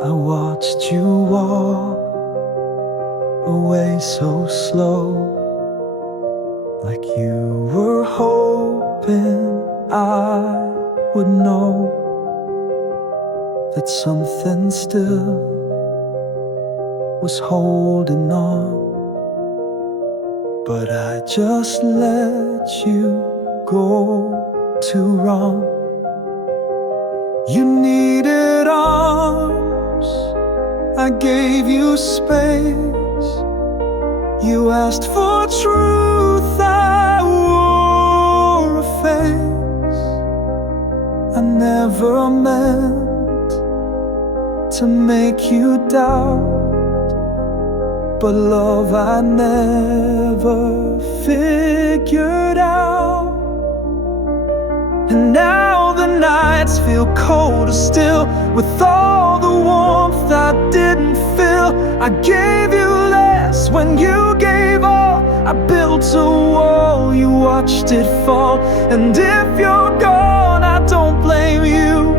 I watched you walk away so slow, like you were hoping I would know that something still was holding on. But I just let you go to wrong. You needed arms, I gave you space. You asked for truth, I wore a face. I never meant to make you doubt, but love I never figured out. And now the nights feel colder still, with all the warmth I didn't feel. I gave you less when you gave all. I built a wall, you watched it fall. And if you're gone, I don't blame you.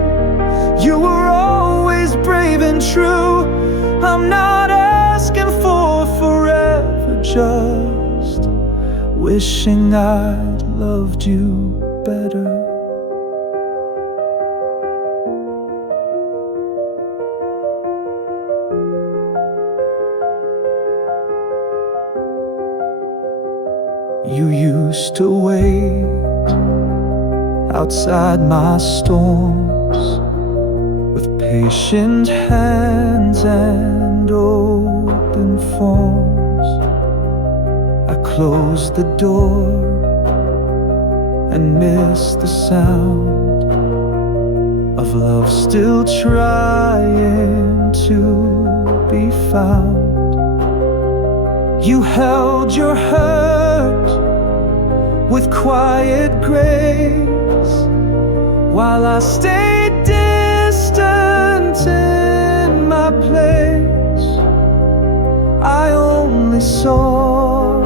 You were always brave and true. I'm not asking for forever, just wishing I'd loved you better. You used to wait outside my storms with patient hands and open forms. I closed the door and missed the sound of love still trying to be found. You held your hurt with quiet grace, while I stayed distant in my place. I only saw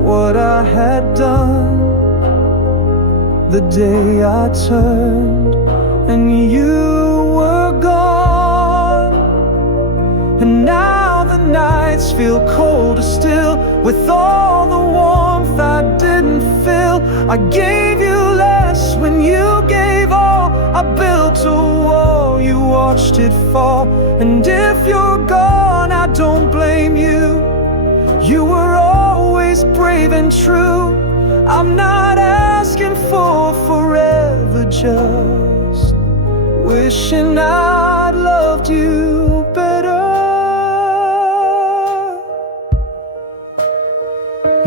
what I had done the day I turned and you were gone. And now the nights feel colder still, with all the warmth I didn't feel. I gave you less when you gave all. I built a wall, you watched it fall. And if you're gone, I don't blame you. You were always brave and true. I'm not asking for forever, just wishing I'd loved you better.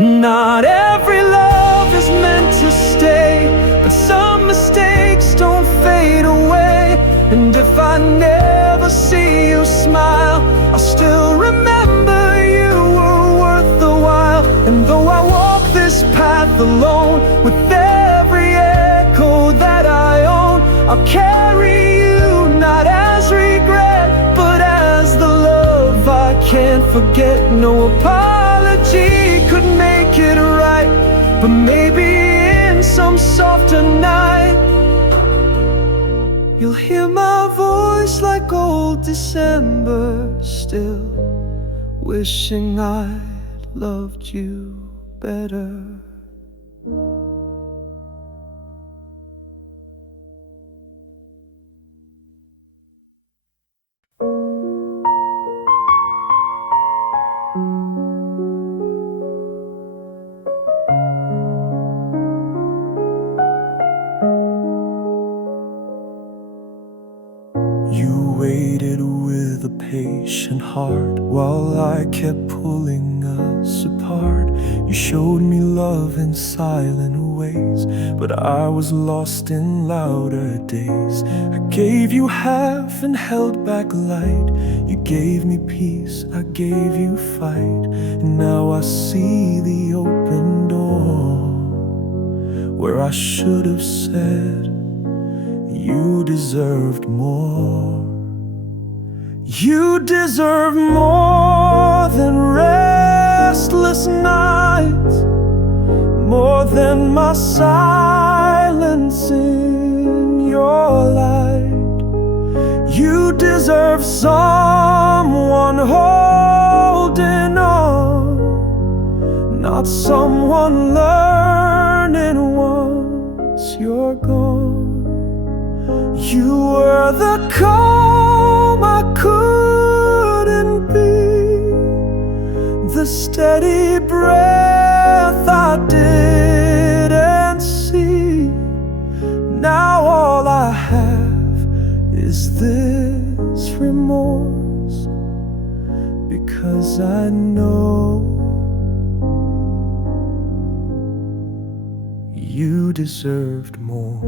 Not every love is meant to stay, but some mistakes don't fade away. And if I never see you smile, I'll still remember you were worth the while. And though I walk this path alone, with every echo that I own, I'll carry you not as regret, but as the love I can't forget. No apology could make it right, but maybe in some softer night you'll hear my voice like old December, still wishing I'd loved you better. You waited with a patient heart while I kept pulling us apart. You showed me love in silent ways, but I was lost in louder days. I gave you half and held back light. You gave me peace, I gave you fight. And now I see the open door where I should have said you deserved more. You deserve more than restless nights, more than my silence in your light. You deserve deserve someone holding on, not someone learning once you're gone. You were the calm I couldn't be, the steady breath I didn't see. Now all I have is this remorse, because I know you deserved more.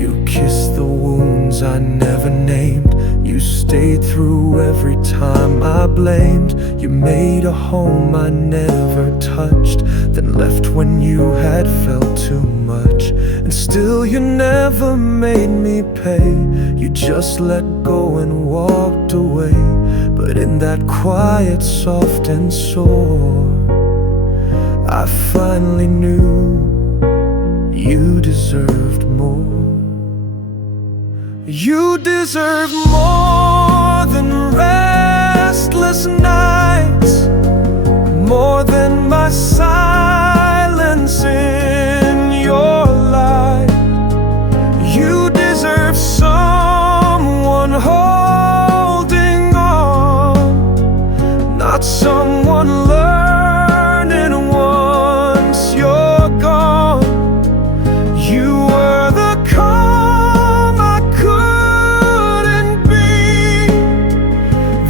You kissed the wounds I never named. You stayed through every time I blamed. You made a home I never touched, then left when you had felt too much. And still you never made me pay. You just let go and walked away. But in that quiet, soft and sore, I finally knew you deserved more. You deserve more than restless nights, more than my silence in your life. You deserve someone holding on, not someone learning once you're gone. You were the calm I couldn't be,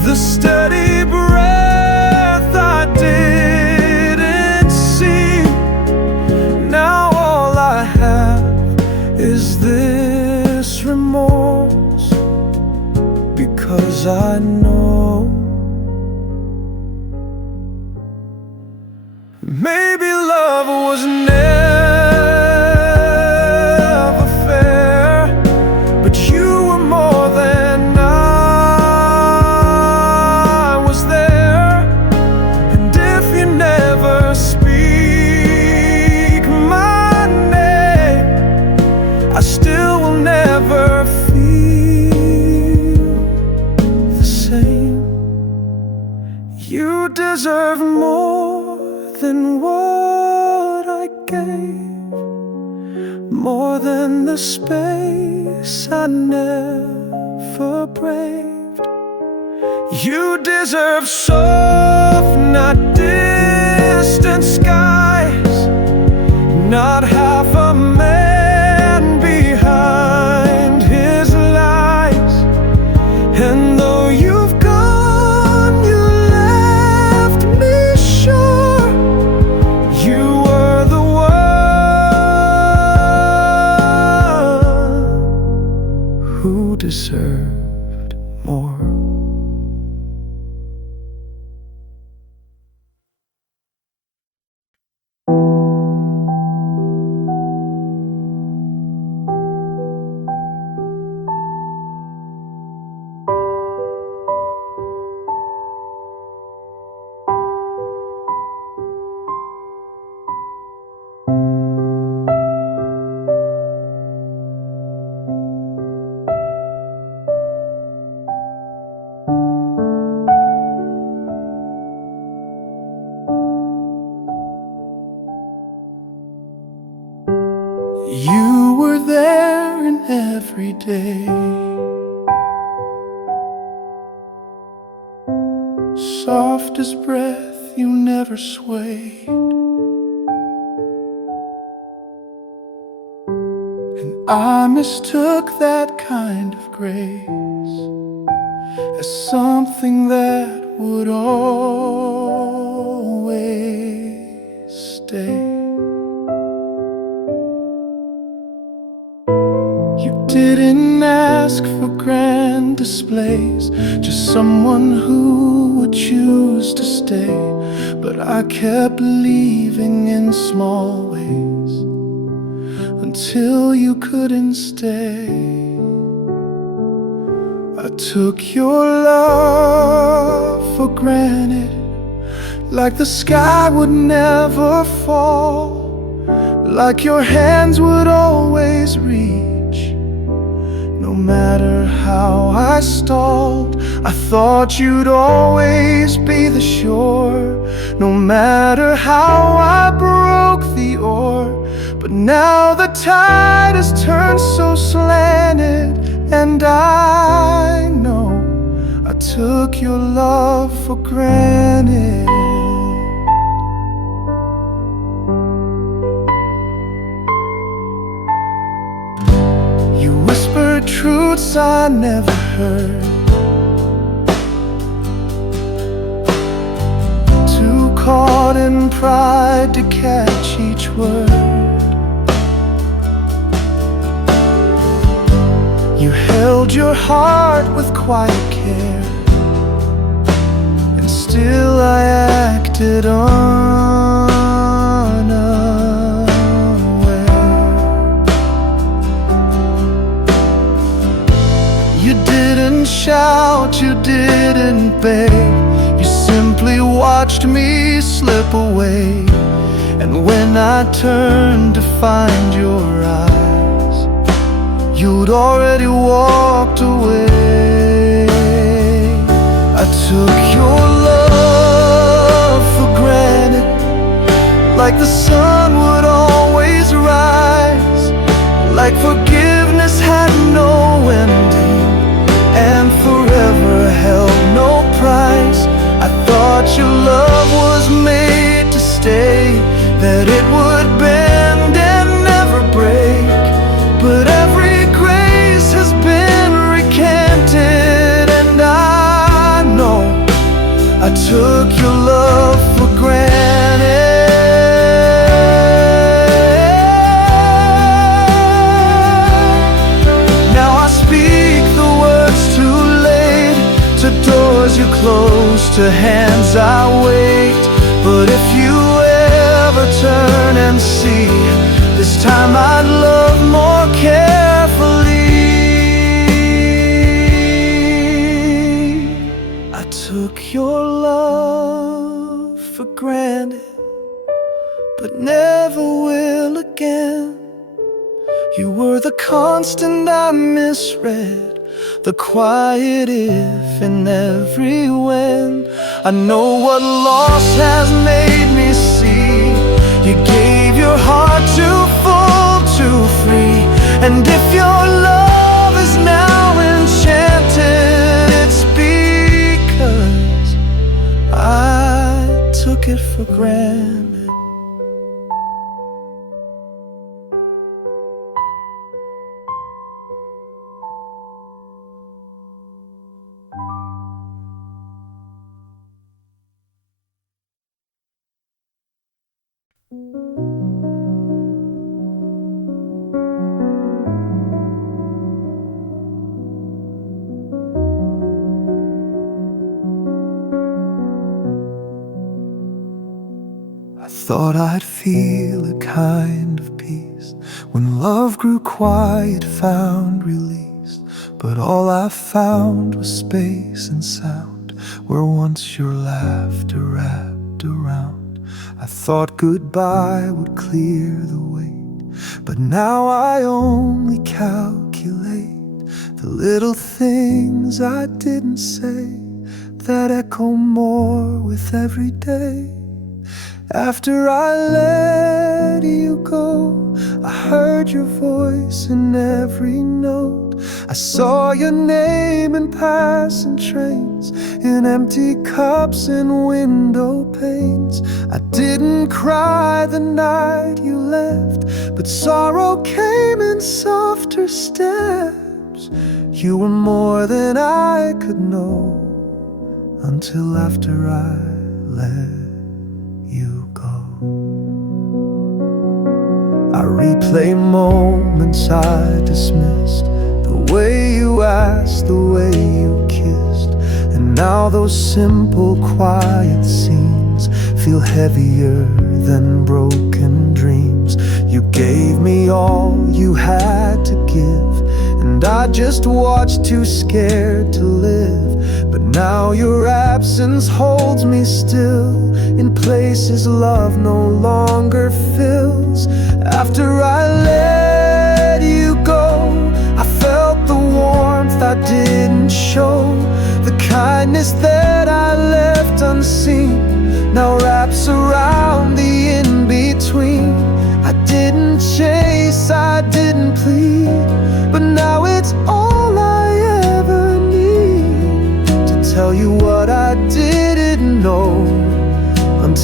the steady breath I didn't see. Now all I have is this remorse, because I know maybe love was never fair, but you were more than I was there. And if you never speak my name, I still will never feel the same. You deserve more than what I gave, more than the space I never braved. You deserve soft, not distant skies, not half a man behind his lies. And though you've gone, you left me sure you were the one who deserved more. You were there in every day, soft as breath, you never swayed. And I mistook that kind of grace as something that would always stay. You didn't ask for grand displays, just someone who would choose to stay. But I kept believing in small ways until you couldn't stay. I took your love for granted, like the sky would never fall, like your hands would always reach. No matter how I stalled, I thought you'd always be the shore. No matter how I broke the oar, but now the tide has turned so slanted, and I know I took your love for granted. You whispered truths I never heard, too caught in pride to catch each word. You held your heart with quiet care, and still I acted unaware. You didn't shout, you didn't beg, you simply watched me slip away. And when I turned to find your eyes, you'd already walked away. I took your love for granted, like the sun would always rise, like forgiveness had no ending and forever held no price. I thought your love was made to stay, that it would bend and never break. But every grace has been recanted, and I know I took your love for granted. Now I speak the words too late, to doors you close, to hands I wait. But if you ever turn and see, this time I'd love more carefully. I took your love for granted, but never will again. You were the constant I misread, the quiet if in every when. I know what loss has made me see. You gave your heart too full, too free. And if your love is now enchanted, it's because I took it for granted. I thought I'd feel a kind of peace when love grew quiet, found release. But all I found was space and sound, where once your laughter wrapped around. I thought goodbye would clear the weight, but now I only calculate the little things I didn't say that echo more with every day. After I let you go, I heard your voice in every note. I saw your name in passing trains, in empty cups and window panes. I didn't cry the night you left, but sorrow came in softer steps. You were more than I could know until after I let you go. I replay moments I dismissed, the way you asked, the way you kissed. And now those simple quiet scenes feel heavier than broken dreams. You gave me all you had to give, and I just watched, too scared to live. But now your absence holds me still, in places love no longer fills.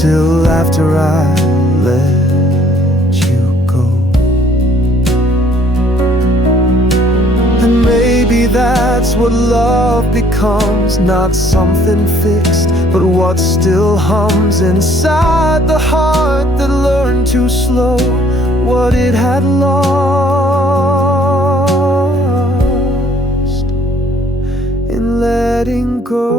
till after I let you go. And maybe that's what love becomes, not something fixed, but what still hums inside the heart that learned too slow what it had lost in letting go.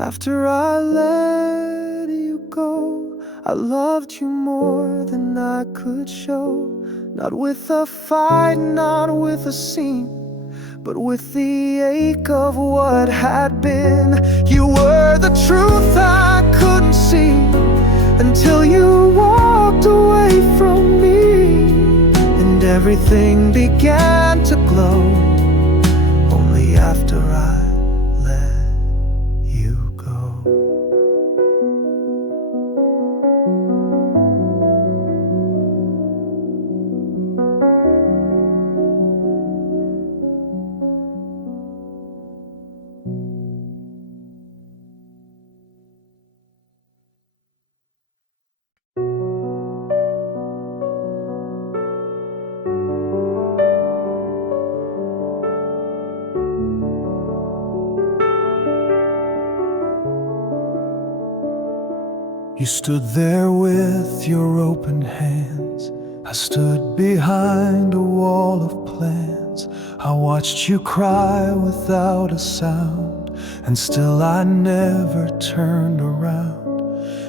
After I let you go, I loved you more than I could show. Not with a fight, not with a scene, but with the ache of what had been. You were the truth I couldn't see until you walked away from me, and everything began to glow only after I let you go. You stood there with your open hands. I stood behind a wall of plans. I watched you cry without a sound, and still I never turned around.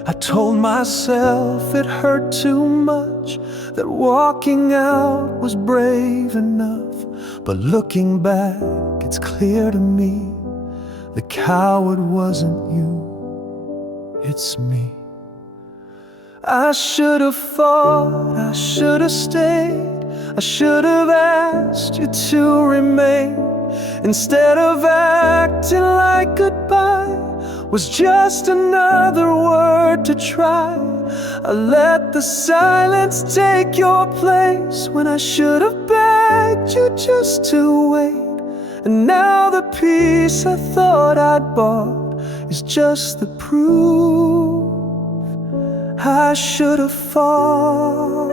I told myself it hurt too much, that walking out was brave enough. But looking back, it's clear to me, the coward wasn't you, it's me. I should have fought, I should have stayed, I should have asked you to remain. Instead of acting like goodbye was just another word to try. I let the silence take your place when I should have begged you just to wait. And now the peace I thought I'd bought is just the proof I should have fought.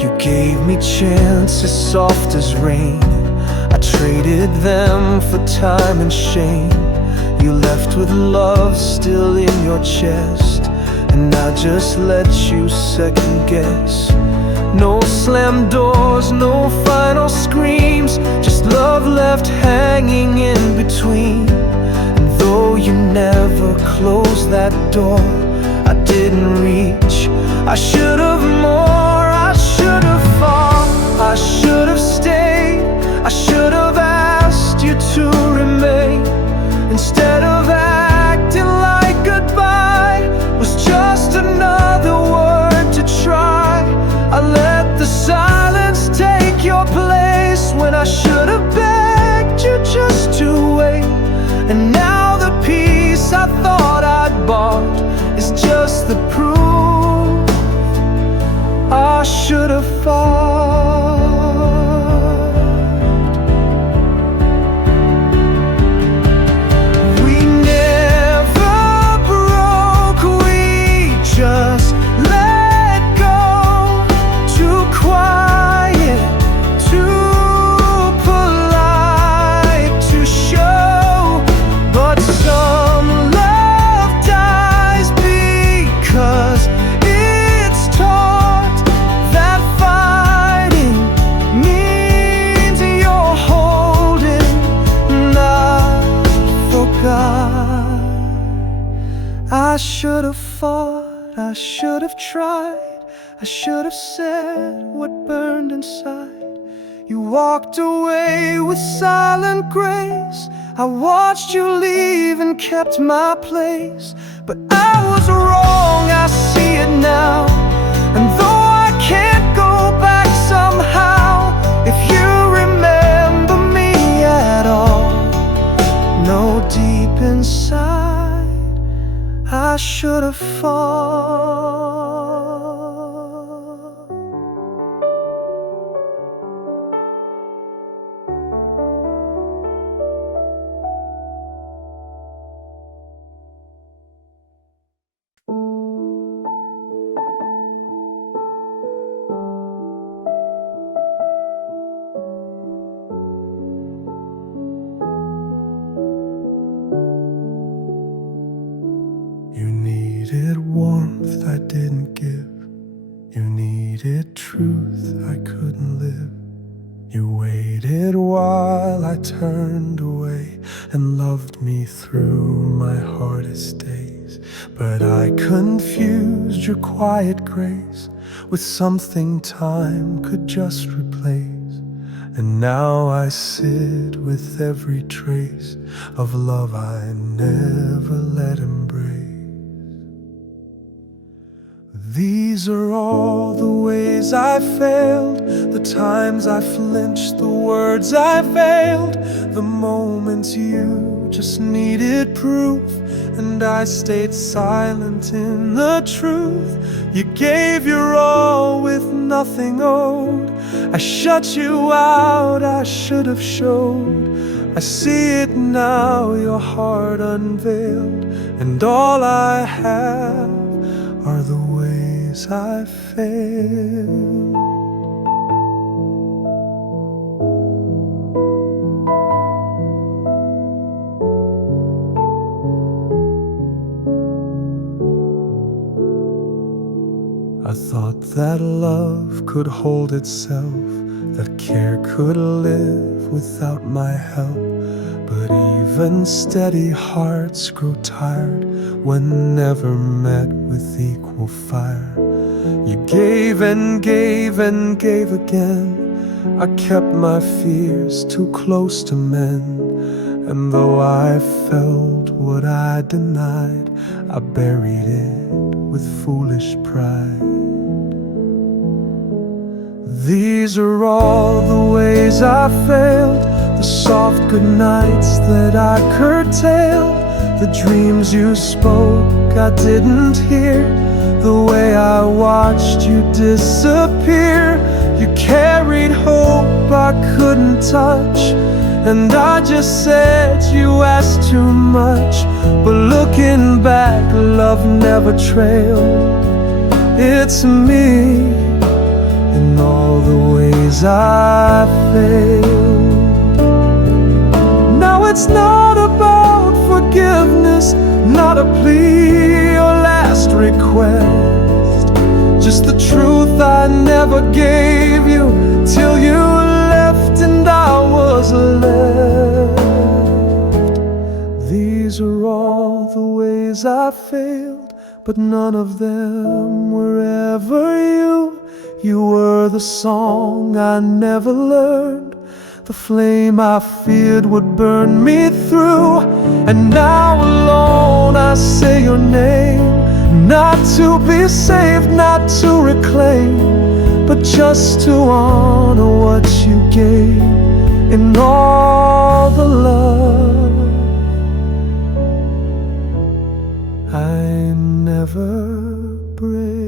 You gave me chances soft as rain. I traded them for time and shame. You left with love still in your chest, and I just let you second guess. No slammed doors, no final screams, just love left hanging in between. And though you never closed that door, I didn't reach. I should have more, I should have fought, I should have stayed, I should have asked you to remain. Instead of acting like goodbye was just another word to try. I let the silence take your place when I should have begged you just to wait. And now the peace I thought I'd bought is just the proof I should have fought. We never broke, we just I should have fought, I should have tried, I should have said what burned inside. You walked away with silent grace. I watched you leave and kept my place. But I was wrong, I see it now. And though I can't go back somehow, if you remember deep inside I should have fought. You needed warmth I didn't give. You needed truth I couldn't live. You waited while I turned away and loved me through my hardest days. But I confused your quiet grace with something time could just replace. And now I sit with every trace of love I never let embrace. These are all the ways I failed, the times I flinched, the words I failed, the moments you just needed proof, and I stayed silent in the truth. You gave your all with nothing owed. I shut you out, I should have showed. I see it now, your heart unveiled, and all I have are the ways I failed. I thought that love could hold itself, that care could live without my help. But even steady hearts grow tired when never met with equal fire. You gave and gave and gave again. I kept my fears too close to mend. And though I felt what I denied, I buried it with foolish pride. These are all the ways I failed, the soft good nights that I curtailed, the dreams you spoke I didn't hear, the way I watched you disappear. You carried hope I couldn't touch, and I just said you asked too much. But looking back, love never trailed. It's me in all the ways I failed. Now it's not about forgiveness, not a plea or last request, just the truth I never gave you till you left and I was left. These are all the ways I failed, but none of them were ever you. You were the song I never learned, the flame I feared would burn me through. And now alone I say your name, not to be saved, not to reclaim, but just to honor what you gave in all the love I never break.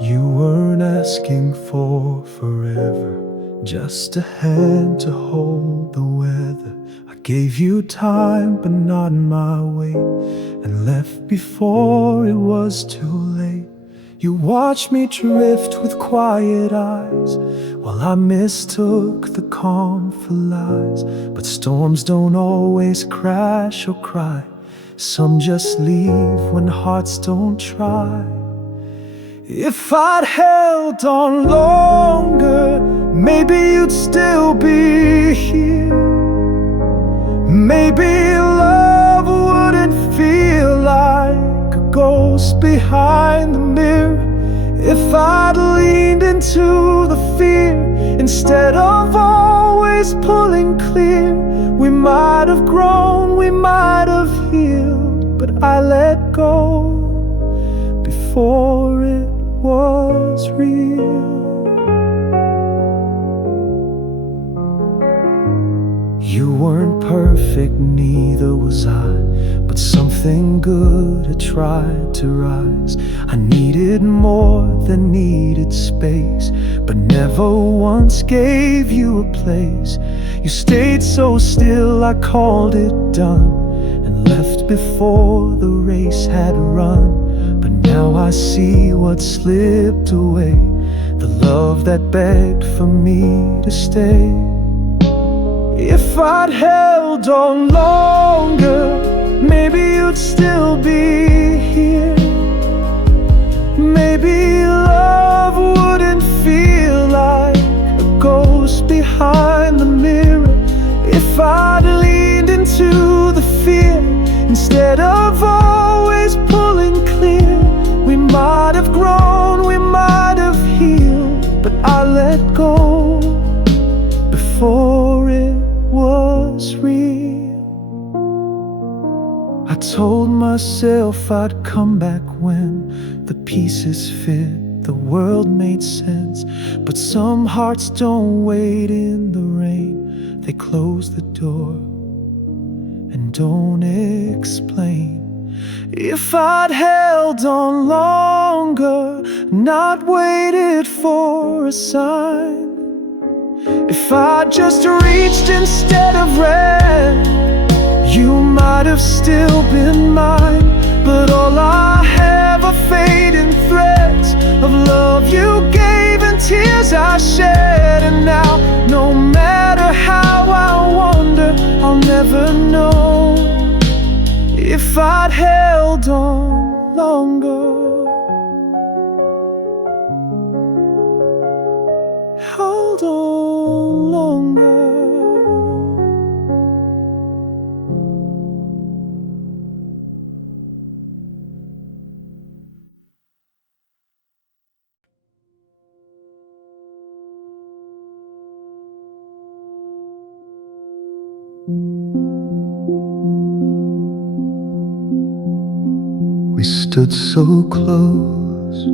You weren't asking for forever, just a hand to hold the weather. I gave you time but not my way, and left before it was too late. You watched me drift with quiet eyes, while I mistook the calm for lies. But storms don't always crash or cry, some just leave when hearts don't try. If I'd held on longer, maybe you'd still be here. Maybe love wouldn't feel like a ghost behind the mirror if I'd leaned into the fear instead of always pulling clear. We might have grown, we might have healed, but I let go before it was real. You weren't perfect, neither was I, but something good had tried to rise. I needed more than needed space, but never once gave you a place. You stayed so still, I called it done, and left before the race had run. But now I see what slipped away, the love that begged for me to stay. If I'd held on longer, maybe you'd still be here. Maybe love wouldn't feel like a ghost behind the mirror if I'd leaned into the fear instead of always pulling clear. We might have grown, we might have healed, but I let go before it was real. I told myself I'd come back when the pieces fit, the world made sense. But some hearts don't wait in the rain, they close the door and don't explain. If I'd held on longer, not waited for a sign, if I just reached instead of ran, you might have still been mine. But all I have are fading threads of love you gave and tears I shed. And now, no matter how I wander, I'll never know if I'd held on longer. Hold on longer. We stood so close,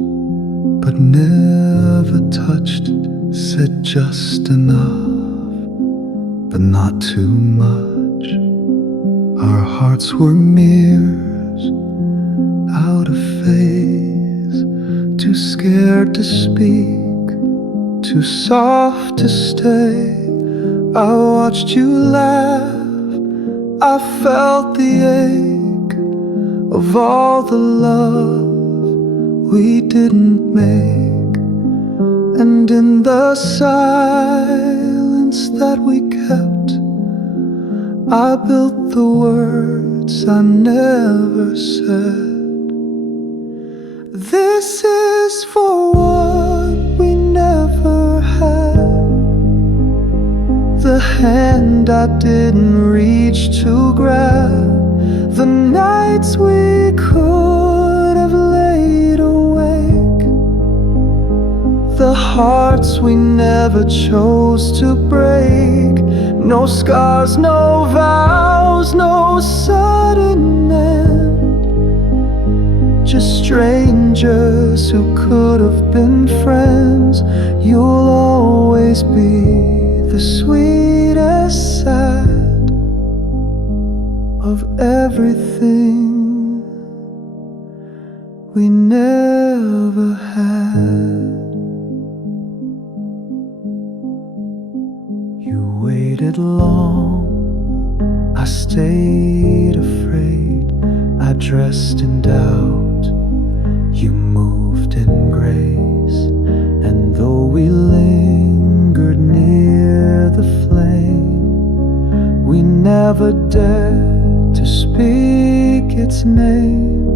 but never touched. Said just enough, but not too much. Our hearts were mirrors, out of phase, too scared to speak, too soft to stay. I watched you laugh, I felt the ache of all the love we didn't make. And in the silence that we kept, I built the words I never said. This is for what we never had, the hand I didn't reach to grab, the nights we could have laid awake, the hearts we never chose to break. No scars, no vows, no sudden end, just strangers who could have been friends. You'll always be the sweetest sad of everything we never had. You waited long, I stayed afraid, I dressed in doubt, you moved in grace. And though we lingered near the flame, we never dared to speak its name.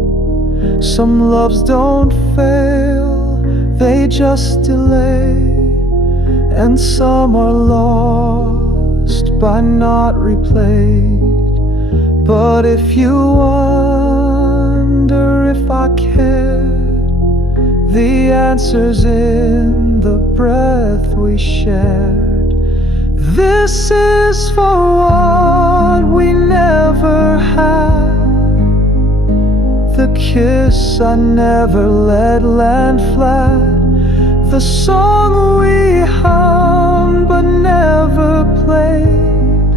Some loves don't fail, they just delay, and some are lost by not replayed. But if you wonder if I cared, the answer's in the breath we shared. This is for what we never had, the kiss I never let land flat, the song we hummed but never played,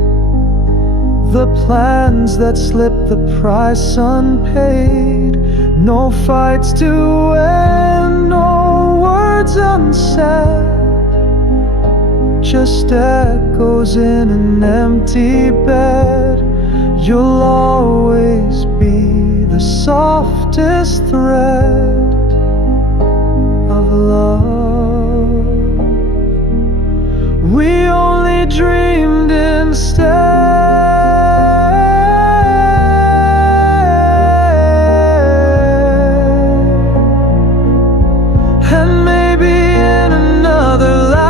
the plans that slipped the price unpaid. No fights to end, no words unsaid, just echoes in an empty bed. You'll always be the softest thread of love. We only dreamed instead. And maybe in another life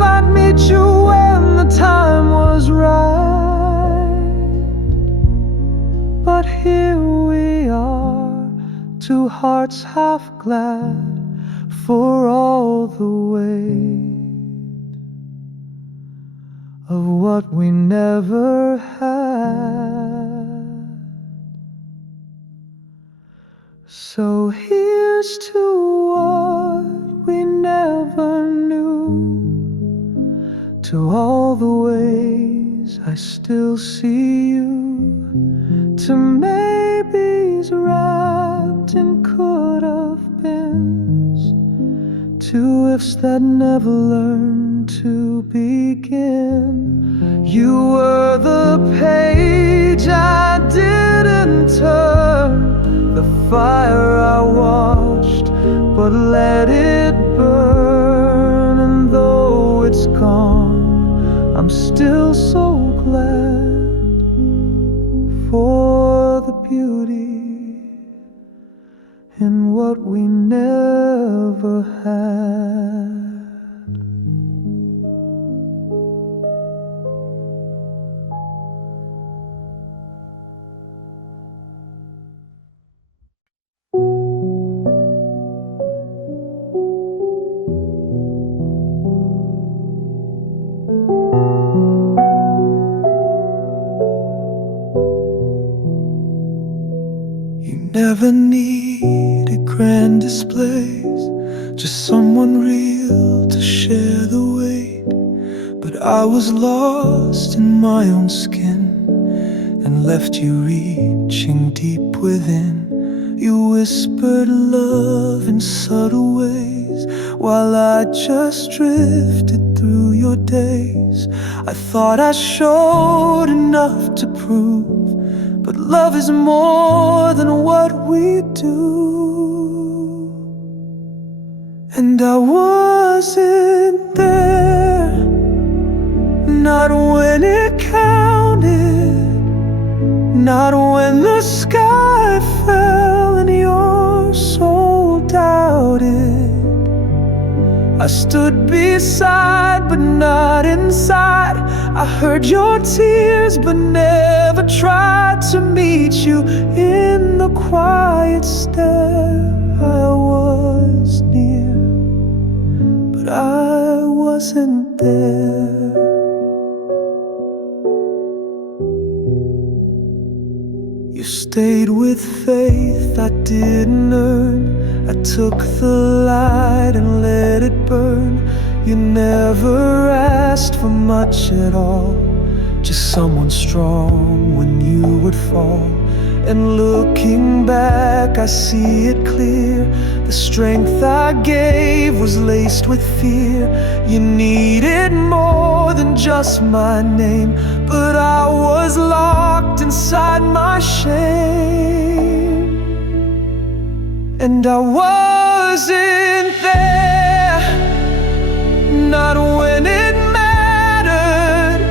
I'd meet you when the time was right. But here we are, two hearts half glad for all the weight of what we never had. So here's to what we never knew, to all the ways I still see you, to maybes wrapped in could-have beens, to ifs that never learned to begin. You were the page I didn't turn, the fire I watched but let it burn. And though it's gone, I'm still so glad for the beauty in what we never had. Never needed grand displays, just someone real to share the weight. But I was lost in my own skin and left you reaching deep within. You whispered love in subtle ways while I just drifted through your days. I thought I showed enough to prove, but love is more than what we do. And I wasn't there, not when it counted, not when the sky fell and your soul doubted. I stood beside but not inside. I heard your tears but never tried to meet you in the quiet stare. I was near, but I wasn't there. You stayed with faith I didn't earn. I took the light and let it burn. You never asked for much at all, just someone strong when you would fall. And looking back I see it clear, the strength I gave was laced with fear. You needed more than just my name, but I was locked inside my shame. And I wasn't there, not when it mattered,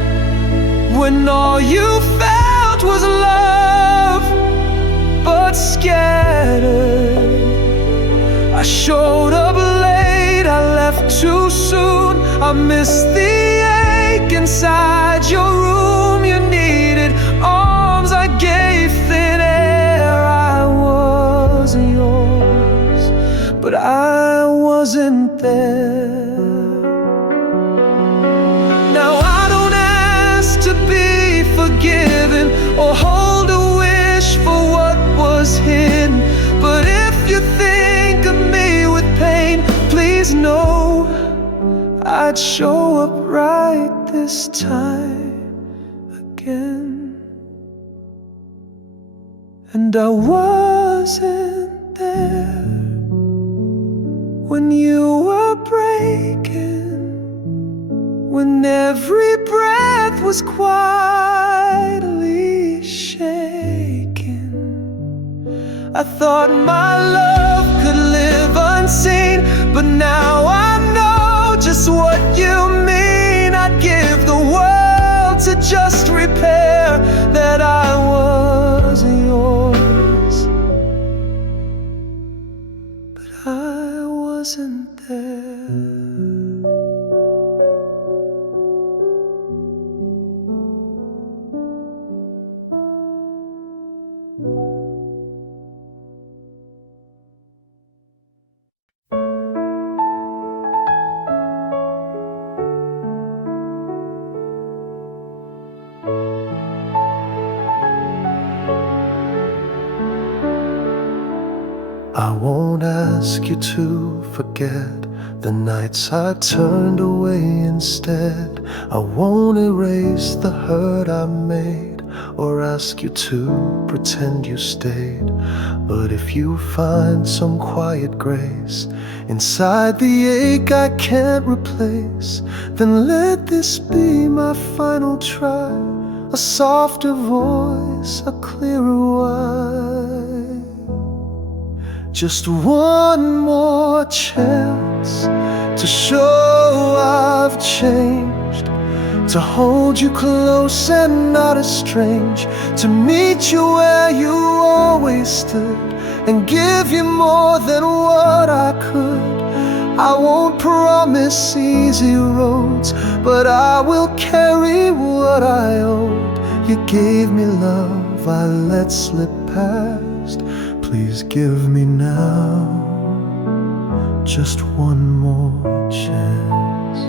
when all you felt was love, but scattered. I showed up late, I miss the ache inside your room. You needed arms, I gave thin air. I was yours, but I wasn't there. Now I don't ask to be forgiven or hold a wish for what was hidden, but if you think of me with pain, please know I'd show up right this time again. And I wasn't there when you were breaking, when every breath was quietly shaking. I thought my love could live unseen, but now I know just what you mean. I'd give the world to just repair that I was yours, but I wasn't there. I won't ask you to forget the nights I turned away instead. I won't erase the hurt I made or ask you to pretend you stayed. But if you find some quiet grace inside the ache I can't replace, then let this be my final try. A softer voice, a clearer why. Just one more chance to show I've changed, to hold you close and not estrange, to meet you where you always stood and give you more than what I could. I won't promise easy roads, but I will carry what I owed. You gave me love I let slip past. Please give me now just one more chance.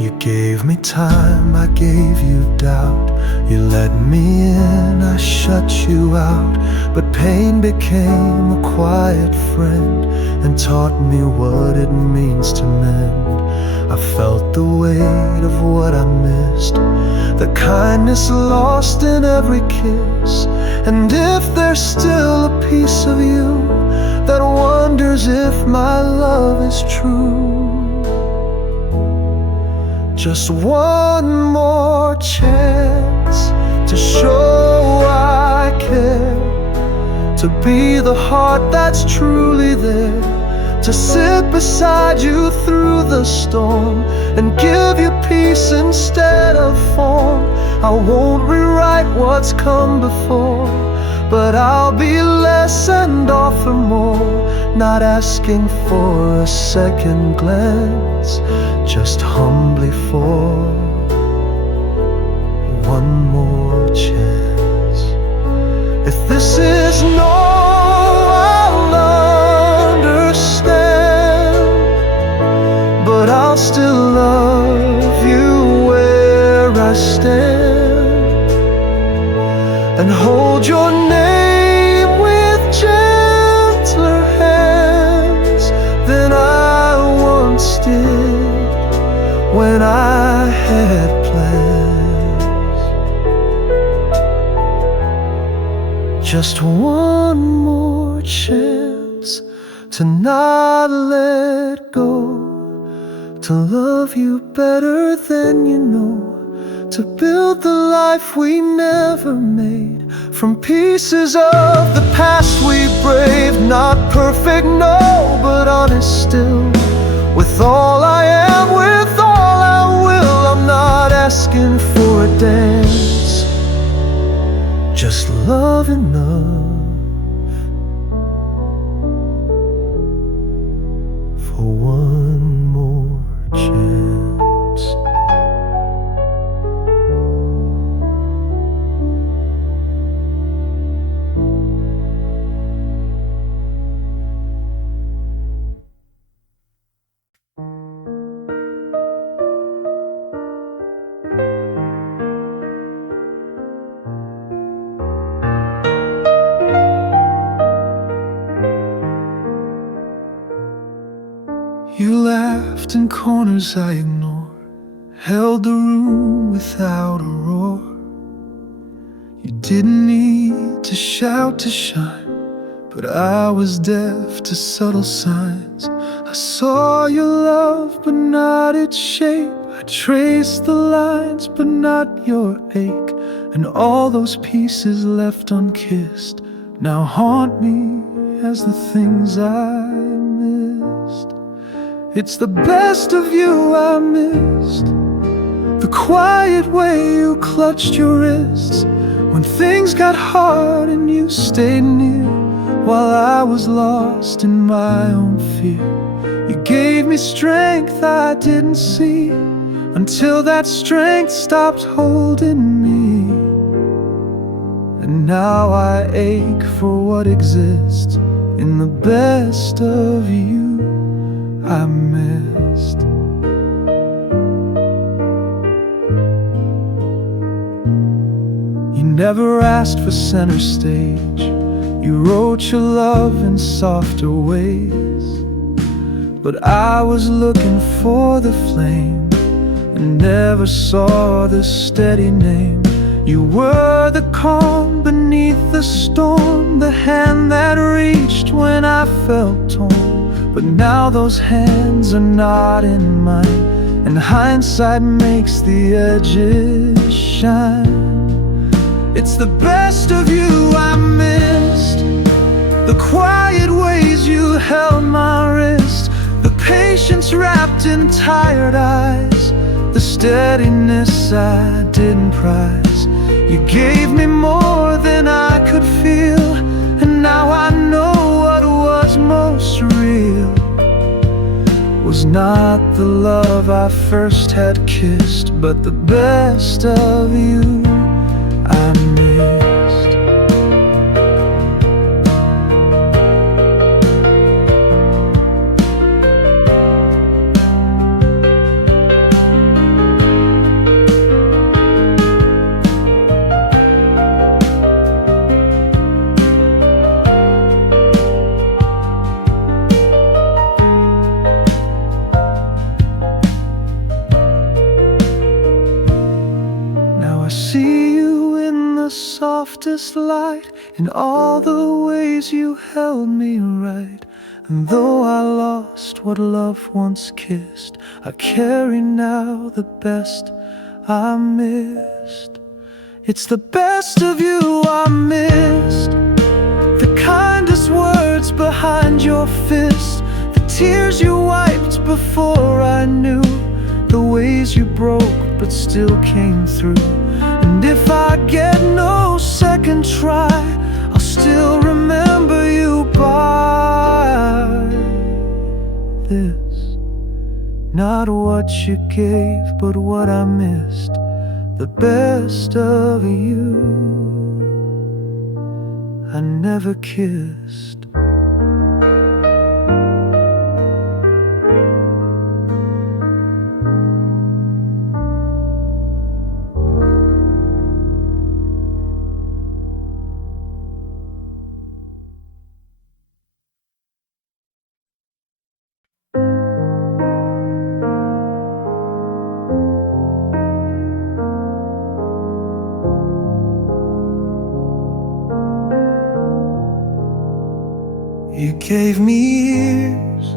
You gave me time, I gave you doubt. You let me in, I shut you out. But pain became a quiet friend and taught me what it means to mend. I felt the weight of what I missed, the kindness lost in every kiss. And if there's still a piece of you that wonders if my love is true, just one more chance to show I care, to be the heart that's truly there, to sit beside you through the storm and give you peace instead of form. I won't rewrite what's come before, but I'll be less and offer more, not asking for a second glance, just humbly for one more chance. If this is no, I'll understand, but I'll still love you where I stand, and hold your name with gentler hands than I once did when I had plans. Just one more chance to not let go, to love you better than you know, to build the life we never made from pieces of the past we braved. Not perfect, no, but honest still. With all I am, with all I will, I'm not asking for a dance, just love enough You laughed in corners I ignored, held the room without a roar. You didn't need to shout to shine, but I was deaf to subtle signs. I saw your love, but not its shape. I traced the lines, but not your ache. And all those pieces left unkissed now haunt me as the things I missed. It's the best of you I missed, the quiet way you clutched your wrists when things got hard and you stayed near, while I was lost in my own fear. You gave me strength I didn't see, until that strength stopped holding me. And now I ache for what exists in the best of you I missed. You never asked for center stage, you wrote your love in softer ways. But I was looking for the flame and never saw the steady name. You were the calm beneath the storm, the hand that reached when I felt torn. But now those hands are not in mine, and hindsight makes the edges shine. It's the best of you I missed, the quiet ways you held my wrist, the patience wrapped in tired eyes, the steadiness I didn't prize. You gave me more than I could feel, and now I know what was most real was not the love I first had kissed, but the best of you I missed. I see you in the softest light, in all the ways you held me right. And though I lost what love once kissed, I carry now the best I missed. It's the best of you I missed, the kindest words behind your fist, the tears you wiped before I knew, the ways you broke but still came through. And if I get no second try, I'll still remember you by this. Not what you gave, but what I missed, the best of you I never kissed. You gave me years,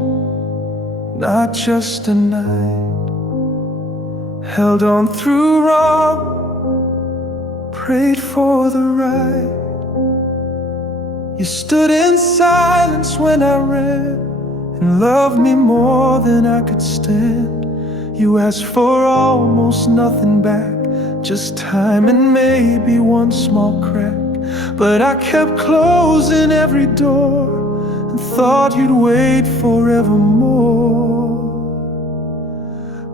not just a night. Held on through wrong, prayed for the right. You stood in silence when I ran, and loved me more than I could stand. You asked for almost nothing back, just time and maybe one small crack. But I kept closing every door and thought you'd wait forevermore.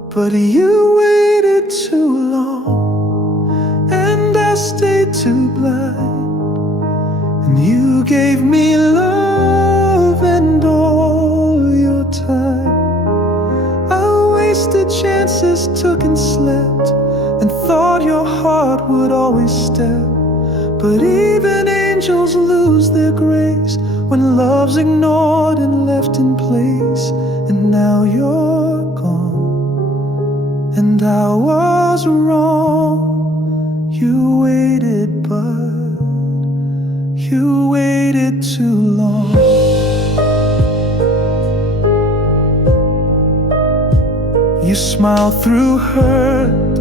But you waited too long, and I stayed too blind. And you gave me love and all your time. I wasted chances, took and slept, and thought your heart would always step. But even angels lose their grace when love's ignored and left in place. and now you're gone. And I was wrong. You waited, but you waited too long. You smiled through hurt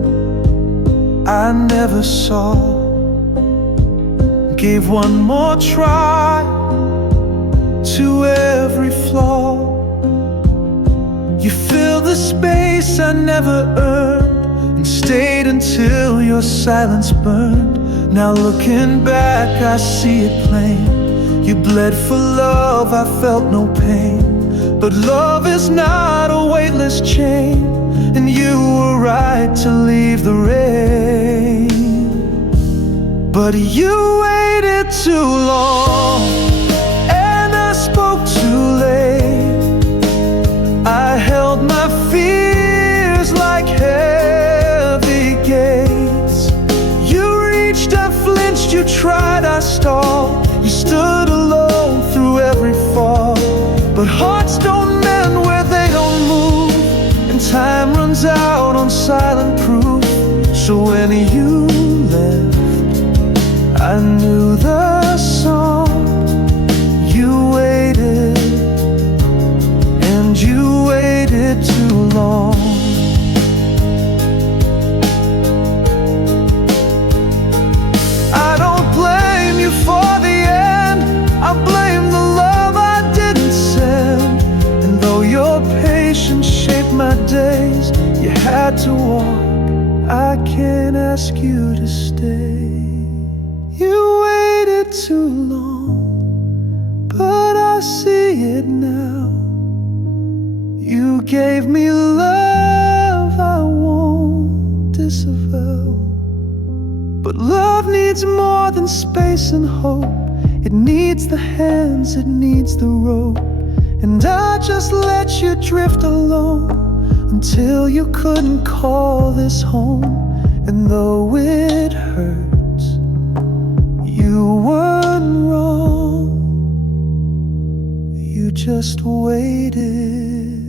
I never saw. Gave one more try to every flaw. You filled the space I never earned, and stayed until your silence burned. Now looking back, I see it plain. You bled for love, I felt no pain. But love is not a weightless chain, and you were right to leave the rain. But you waited too long, and I spoke too late. I held my fears like heavy gates. You reached, I flinched, you tried, I stalled. You stood alone through every fall. But hearts don't mend where they don't move, and time runs out on silent proof. So when you left, I knew the song. You waited, and you waited too long. I don't blame you for the end, I blame the love I didn't send. And though your patience shaped my days, you had to walk, I can't ask you to stay. You waited too long, but I see it now. You gave me love I won't disavow. But love needs more than space and hope. It needs the hands, it needs the rope. And I just let you drift alone until you couldn't call this home. And though it hurts, you weren't wrong. You just waited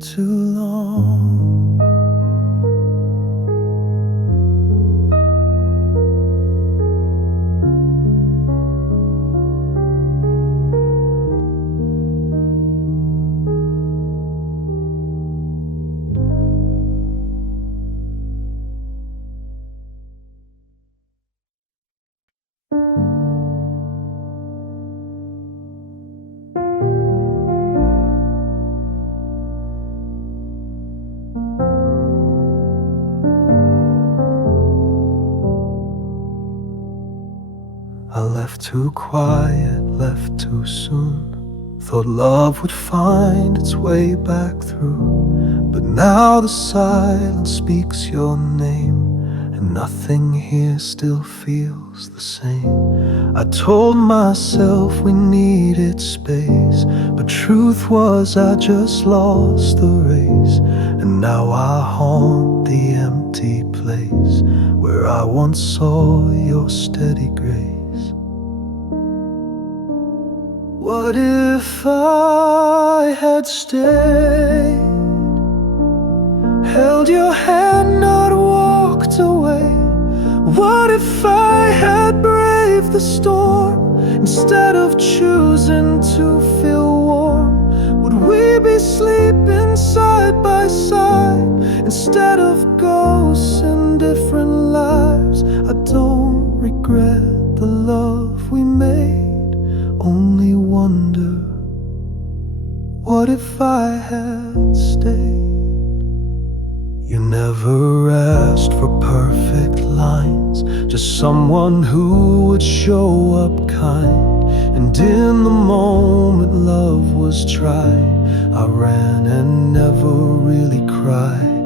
too long. I left too quiet, left too soon. Thought love would find its way back through. But now the silence speaks your name, and nothing here still feels the same. I told myself we needed space, but truth was I just lost the race. And now I haunt the empty place where I once saw your steady grace. What if I had stayed, held your hand, not walked away? What if I had braved the storm instead of choosing to feel warm? Would we be sleeping side by side instead of ghosts in different lives? I don't regret the love we made, only wonder, what if I had stayed? You never asked for perfect lines, just someone who would show up kind. And in the moment love was tried, I ran and never really cried.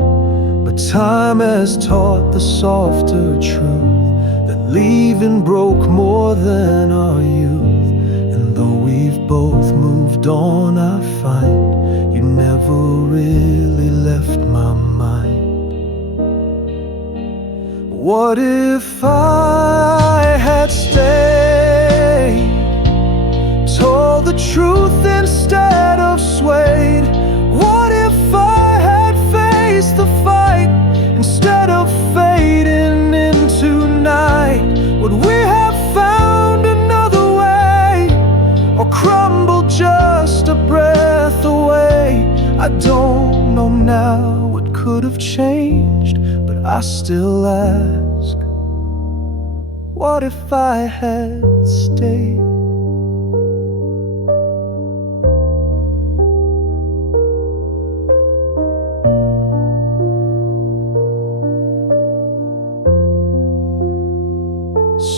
But time has taught the softer truth, that leaving broke more than our youth. And though we've both moved on, I find you never really left my mind. What if I had stayed, told the truth instead of swayed? What if I had faced the fight instead of fading into night? Would we have found another way, or crumble just a breath away? I don't know now what could have changed, but I still ask, what if I had stayed?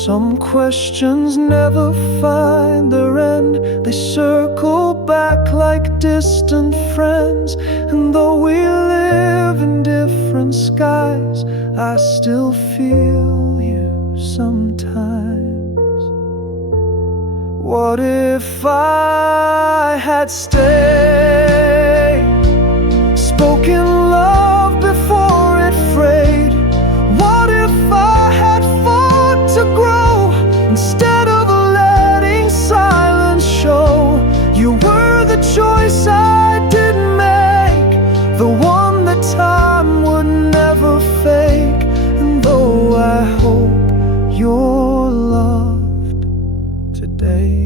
Some questions never find their end. They circle back like distant friends. And though we live in different skies, I still feel you sometimes. What if I had stayed, spoken love before it frayed? What if I had fought to grow instead of letting silence show? You were the choice I didn't make, the one that time would never fake. And though I hope you're loved today,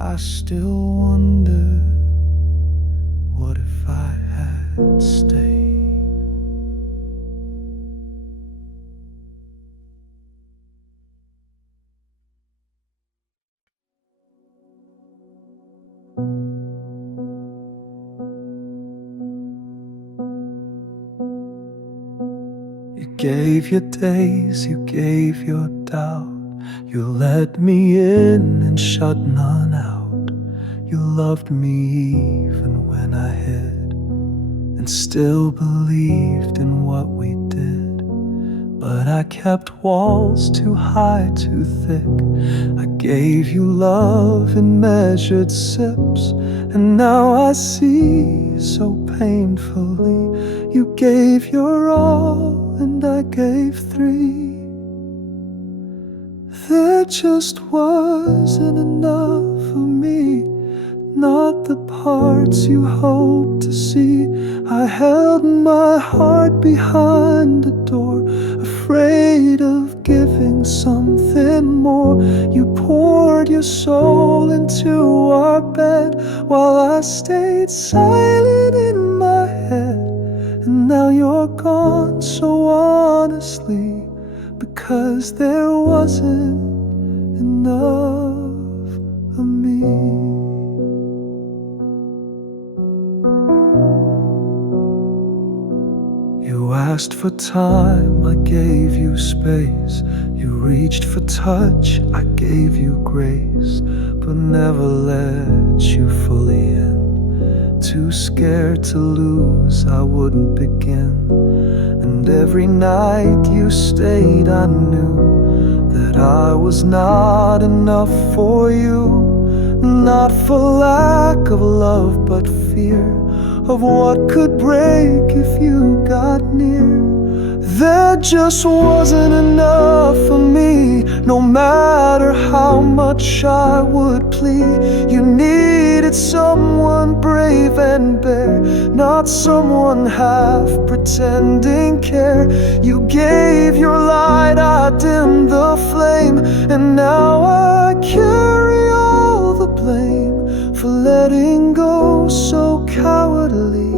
I still wonder, what if I had stayed? You gave your days, you gave your doubt. You let me in and shut none out. You loved me even when I hid, and still believed in what we did. But I kept walls too high, too thick. I gave you love in measured sips, and now I see so painfully. You gave your all and I gave three. There just wasn't enough for me, not the parts you hoped to see. I held my heart behind the door, afraid of giving something more. You poured your soul into our bed, while I stayed silent in my head. And now you're gone so honestly, because there wasn't enough of me. You asked for time, I gave you space. You reached for touch, I gave you grace, but never let you fully in. Too scared to lose, I wouldn't begin. And every night you stayed, I knew that I was not enough for you. Not for lack of love, but fear of what could break if you got near. There just wasn't enough for me, no matter how much I would plead. You needed someone brave and bare, not someone half pretending care. You gave your light, I dimmed the flame, and now I carry all the blame for letting go so cowardly,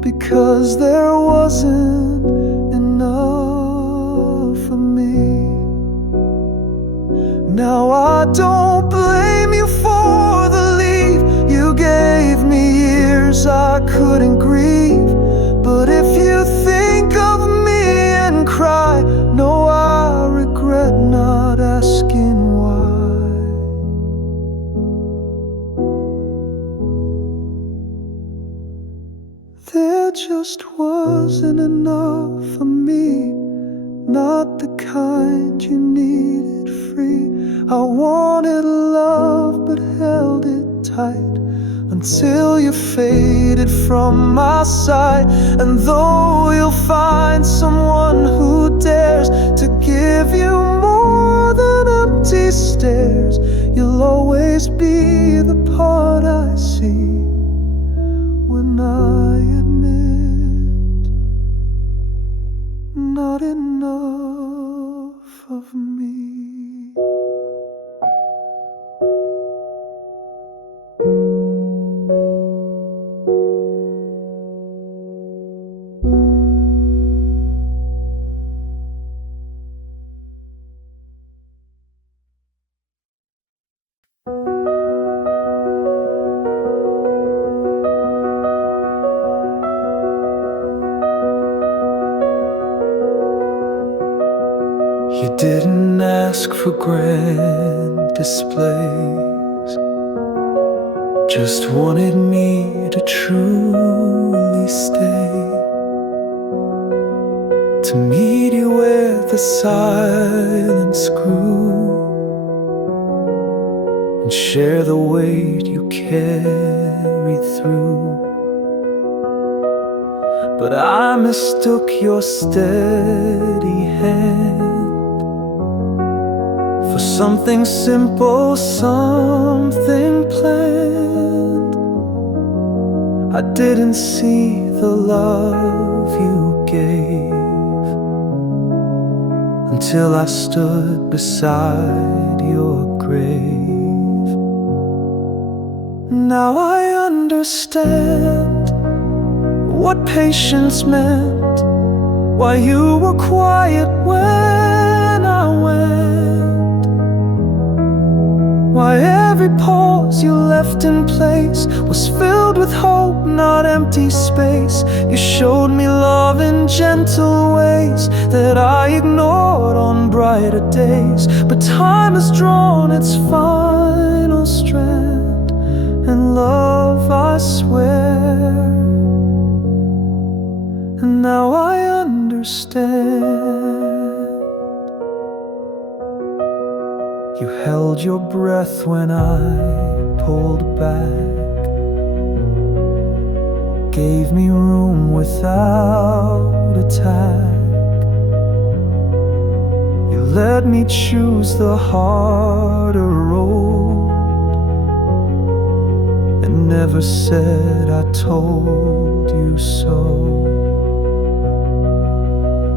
because there wasn't enough for me. Now I don't blame you for the leave. You gave me years I couldn't grieve. But if you think of me and cry, no, I regret not asking why. There just wasn't enough for me, not the kind you needed free. I wanted love but held it tight until you faded from my sight. And though you'll find someone who dares to give you more than empty stares, You'll always be the part I see when I admit not enough of me. You didn't ask for grand displays, just wanted me to truly stay, to meet you where the silence grew, and share the weight you carried through. But I mistook your steady hand for something simple, something planned. I didn't see the love you gave until I stood beside your grave. Now I understand what patience meant, why you were quiet when I went, why every pause you left in place was filled with hope, not empty space. You showed me love in gentle ways that I ignored on brighter days. But time has drawn its final strand, and love, I swear, and now I understand. You held your breath when I pulled back, gave me room without attack. You let me choose the harder road, and never said I told you so.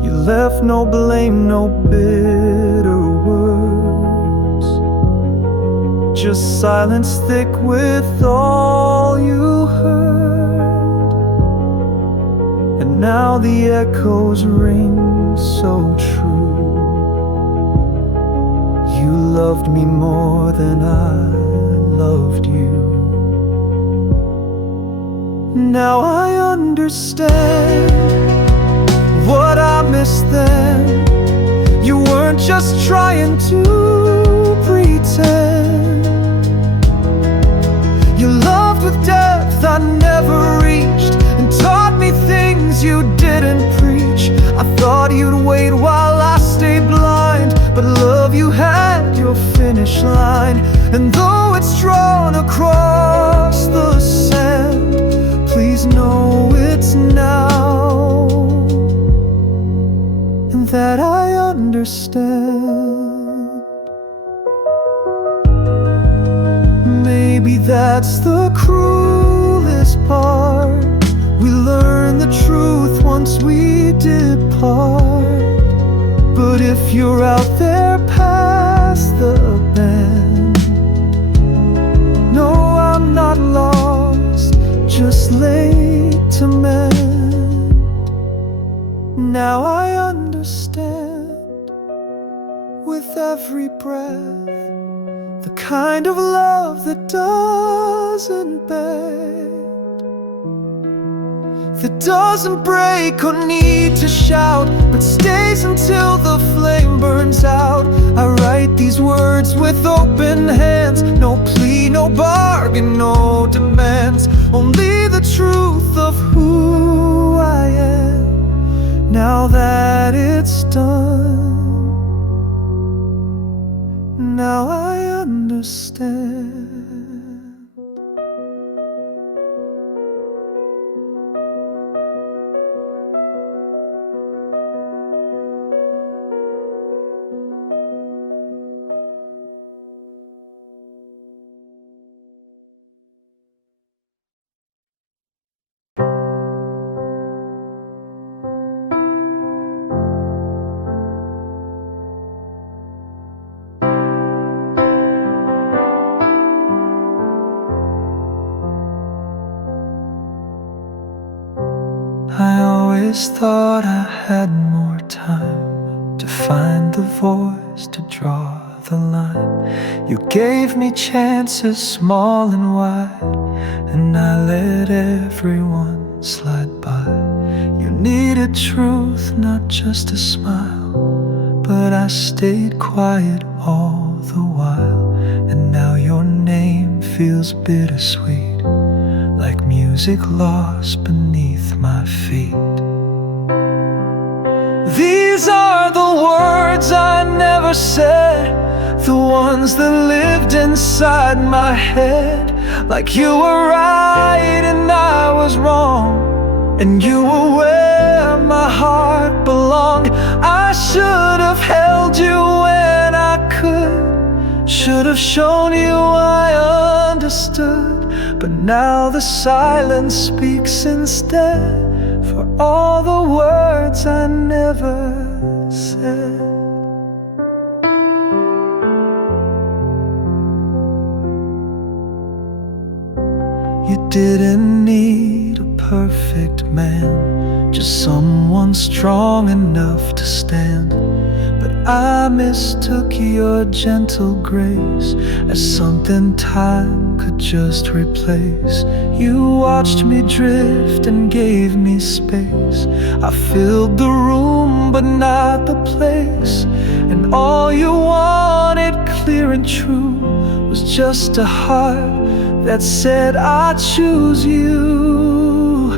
You left no blame, no bitter words, just silence thick with all you heard. And now the echoes ring so true. You loved me more than I loved you. Now I understand what I missed then. You weren't just trying to pretend. You loved with depth I never reached, and taught me things you didn't preach. I thought you'd wait while I stayed blind, but love, you had your finish line. And though it's drawn across the sand, please know it's now, and that I understand. Maybe that's the cruelest part. We learn the truth once we depart. But if you're out there past the bend, no, I'm not lost, just late to mend. Now I understand with every breath, the kind of love that doesn't bend, that doesn't break or need to shout, but stays until the flame burns out. I write these words with open hands, no plea, no bargain, no demands, only the truth of who I am. Now that it's done, now I understand. always thought I had more time to find the voice, to draw the line. You gave me chances small and wide, and I let everyone slide by. You needed truth, not just a smile, but I stayed quiet all the while. And now your name feels bittersweet, like music lost beneath my feet. These are the words I never said, the ones that lived inside my head. Like you were right and I was wrong, and you were where my heart belonged. I should have held you when I could, should have shown you I understood. But now the silence speaks instead, for all the words I never said. You didn't need a perfect man, just someone strong enough to stand. But I mistook your gentle grace as something time could just replace. You watched me drift and gave me space. I filled the room but not the place, and all you wanted, clear and true, was just a heart that said I choose you.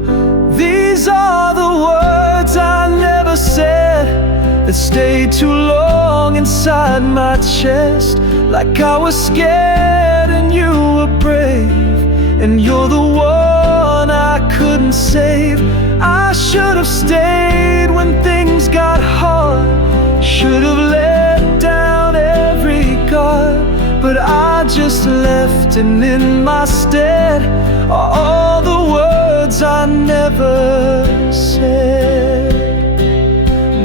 These are the words I never said, that stayed too long inside my chest. Like I was scared and you were brave, and you're the one I couldn't save. I should have stayed when things got hard, should have let down every guard. But I just left, and in my stead are all the words I never said.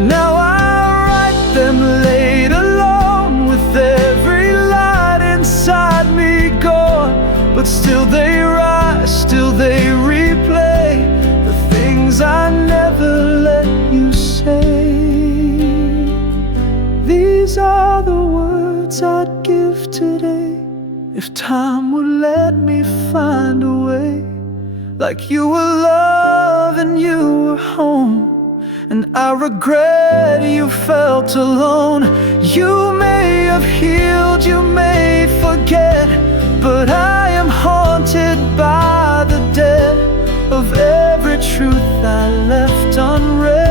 Now I write them late alone, with every light inside me gone. But still they rise, still they replay the things I never let you say. These are the words I'd give today, if time would let me find a way. Like you were love and you were home, and I regret you felt alone. You may have healed, you may forget, but I am haunted by the debt of every truth I left unread.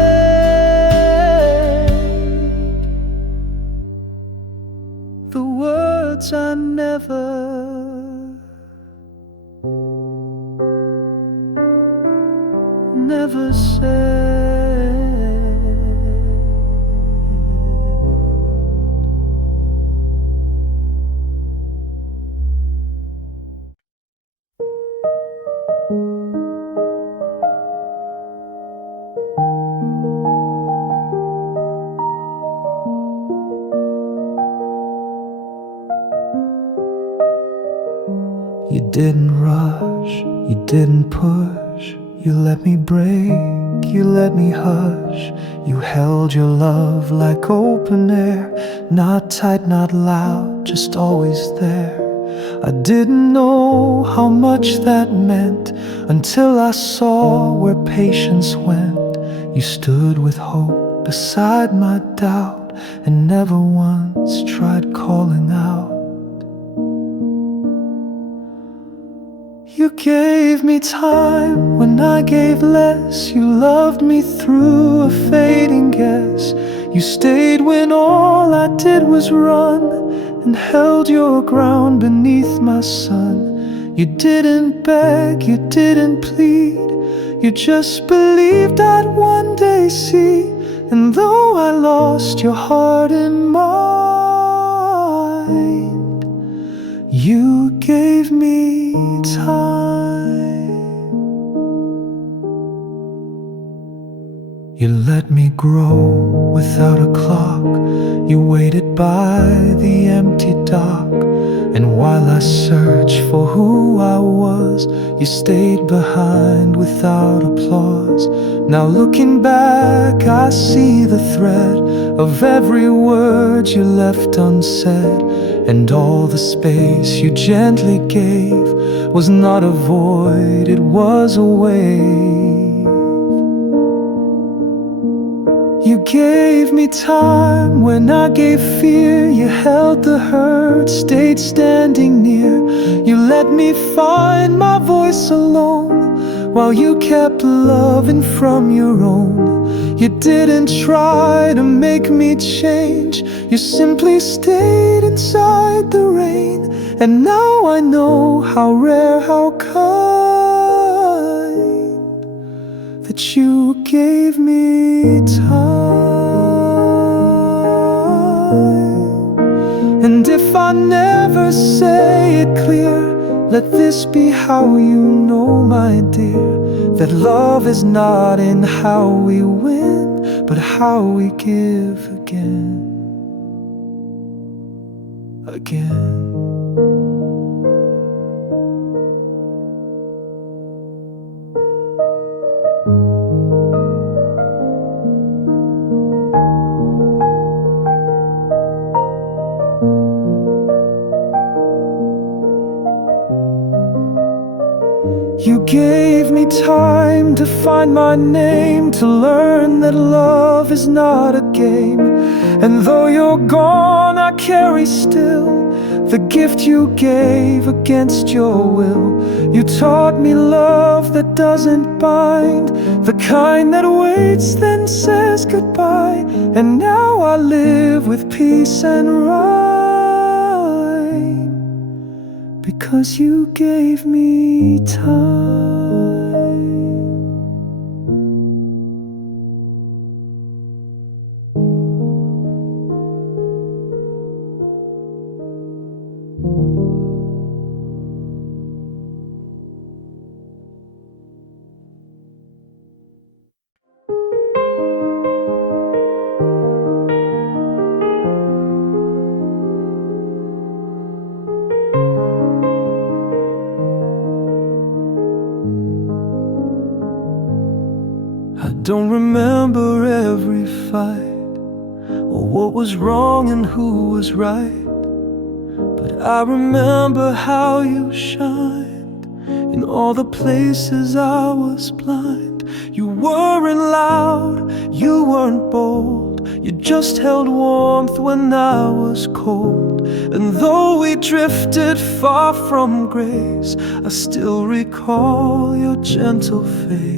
The words I never said. You didn't rush, you didn't push, you let me break, you let me hush. You held your love like open air, not tight, not loud, just always there. I didn't know how much that meant until I saw where patience went. You stood with hope beside my doubt, and never once tried calling out. You gave me time when I gave less. You loved me through a fading guess. You stayed when all I did was run, and held your ground beneath my sun. You didn't beg, you didn't plead, you just believed I'd one day see. And though I lost your heart and mind, you gave me time. You let me grow without a clock. You waited by the empty dock, And while I searched for who I was, you stayed behind without applause. Now looking back, I see the thread of every word you left unsaid. And all the space you gently gave was not a void, it was a wave. You gave me time when I gave fear. You held the hurt, stayed standing near. You let me find my voice alone, while you kept loving from your own. You didn't try to make me change, you simply stayed inside the rain. And now I know how rare, how kind, that you gave me time. And if I never say it clear, let this be how you know, my dear, that love is not in how we win, but how we give again. Again. You gave me time to find my name, to learn that love is not a game. And though you're gone, I carry still the gift you gave against your will. You taught me love that doesn't bind, the kind that waits then says goodbye. And now I live with peace and rhyme, because you gave me time. I don't remember every fight, or what was wrong and who was right, but I remember how you shined in all the places I was blind. You weren't loud, you weren't bold, you just held warmth when I was cold. And though we drifted far from grace, I still recall your gentle face.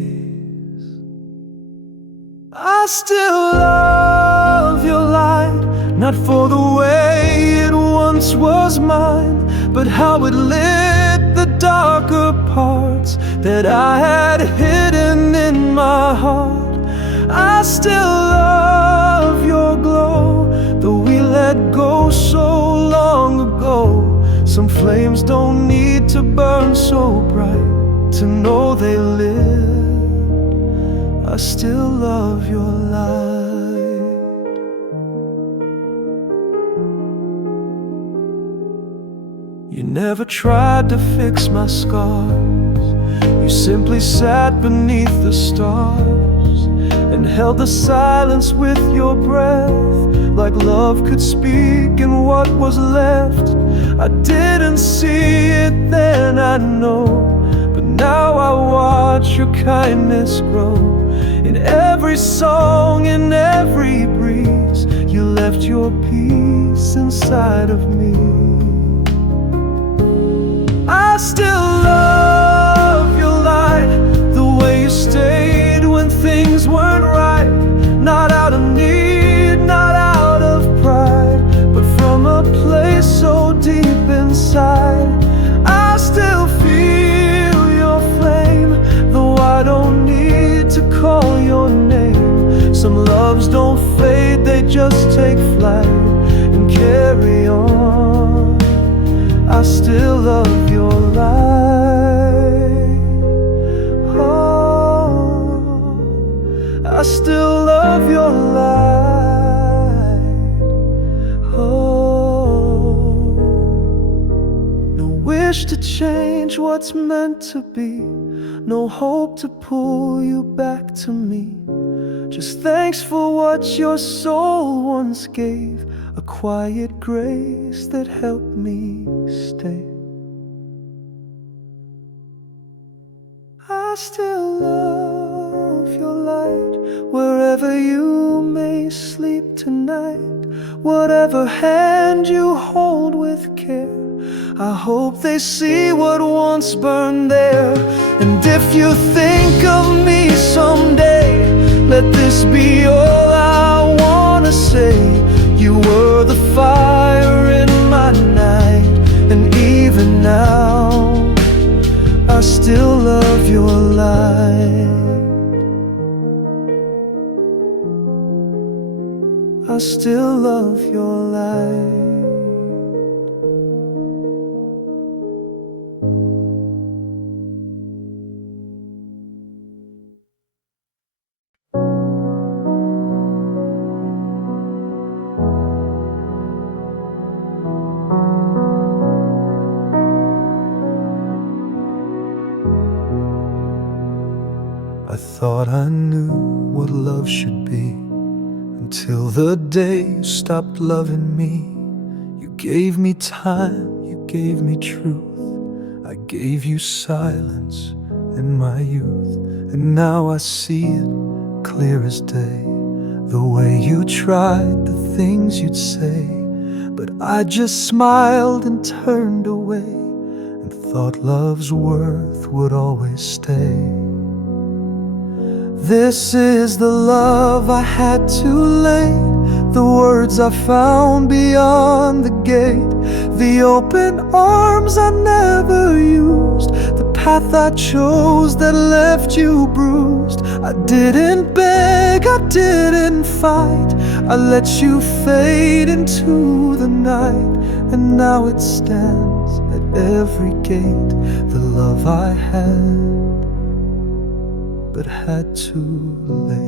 I still love your light, not for the way it once was mine, but how it lit the darker parts that I had hidden in my heart. I still love your glow, though we let go so long ago. Some flames don't need to burn so bright to know they live. I still love your light. You never tried to fix my scars, you simply sat beneath the stars and held the silence with your breath, like love could speak in what was left. I didn't see it then, I know, but now I watch your kindness grow. In every song, in every breeze, you left your peace inside of me. I still love your light, the way you stayed when things weren't right. Not out of need, not out of pride, but from a place so deep inside. I still feel your flame, though I don't need to call your name. Some loves don't fade, they just take flight and carry on. I still love your light. Oh, I still love your light. Oh, meant to be, no hope to pull you back to me. Just thanks for what your soul once gave, a quiet grace that helped me stay. I still love your light, wherever you may sleep tonight. Whatever hand you hold with care, I hope they see what once burned there. And if you think of me someday, let this be all I wanna say. You were the fire in my night, and even now I still love your light. I still love your light. I thought I knew what love should be, until the day you stopped loving me. You gave me time, you gave me truth, I gave you silence in my youth. And now I see it clear as day, the way you tried, the things you'd say. But I just smiled and turned away, and thought love's worth would always stay. This is the love I had too late, the words I found beyond the gate, the open arms I never used, the path I chose that left you bruised. I didn't beg, I didn't fight, I let you fade into the night. And now it stands at every gate, the love I had but had too late.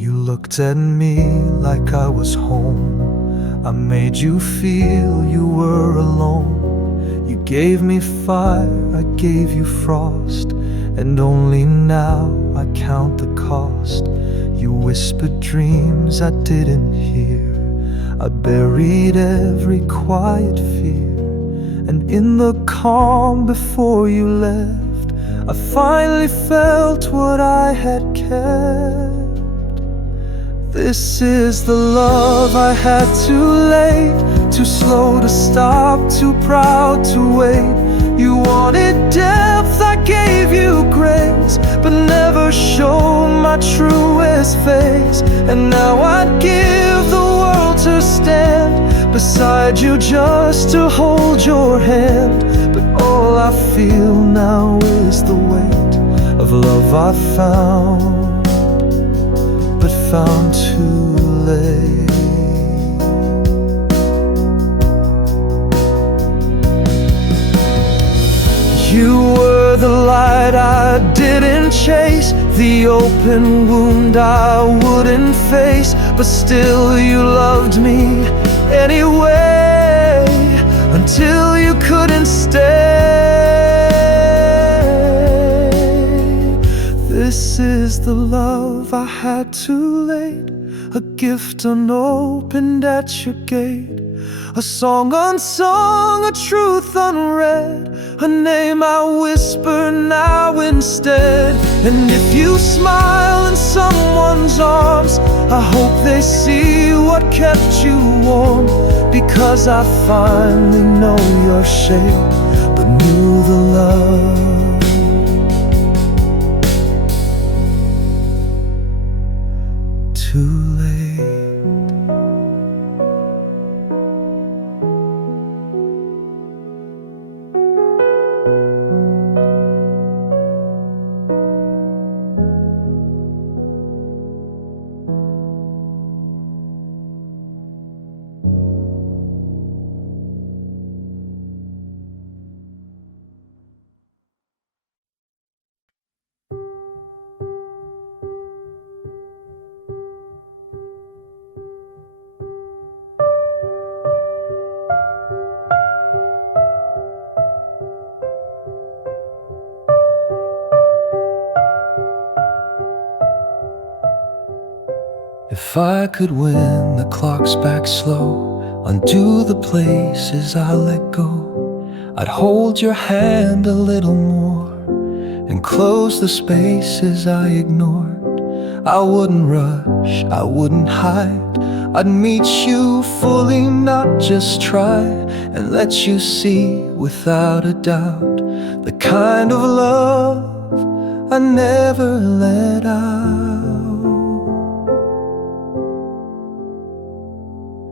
You looked at me like I was home, I made you feel you were alone. You gave me fire, I gave you frost, and only now I count the cost. You whispered dreams I didn't hear, I buried every quiet fear. And in the calm before you left, I finally felt what I had kept. This is the love I had too late, too slow to stop, too proud to wait. You wanted depth, I gave you grace, but never showed my truest face. And now I'd give the world to stand beside you just to hold your hand. But all I feel now is the weight of love I found, but found too late. You were the light I didn't chase, the open wound I wouldn't face. But still you loved me anyway, until you couldn't stay. This is the love I had too late, a gift unopened at your gate, a song unsung, a truth unread, a name I whisper now instead. And if you smile in someone's arms, I hope they see what kept you warm. Because I finally know your shape, but knew the love too If I could win the clocks back slow, undo the places I let go, I'd hold your hand a little more and close the spaces I ignored. I wouldn't rush, I wouldn't hide, I'd meet you fully, not just try, and let you see without a doubt the kind of love I never let out.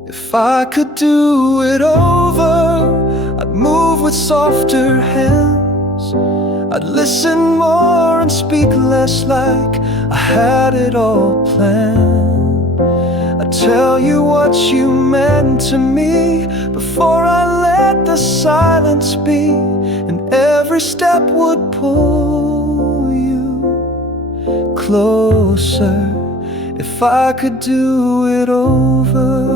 If I could do it over, I'd move with softer hands, I'd listen more and speak less like I had it all planned. I'd tell you what you meant to me before I let the silence be, and every step would pull you closer. If I could do it over,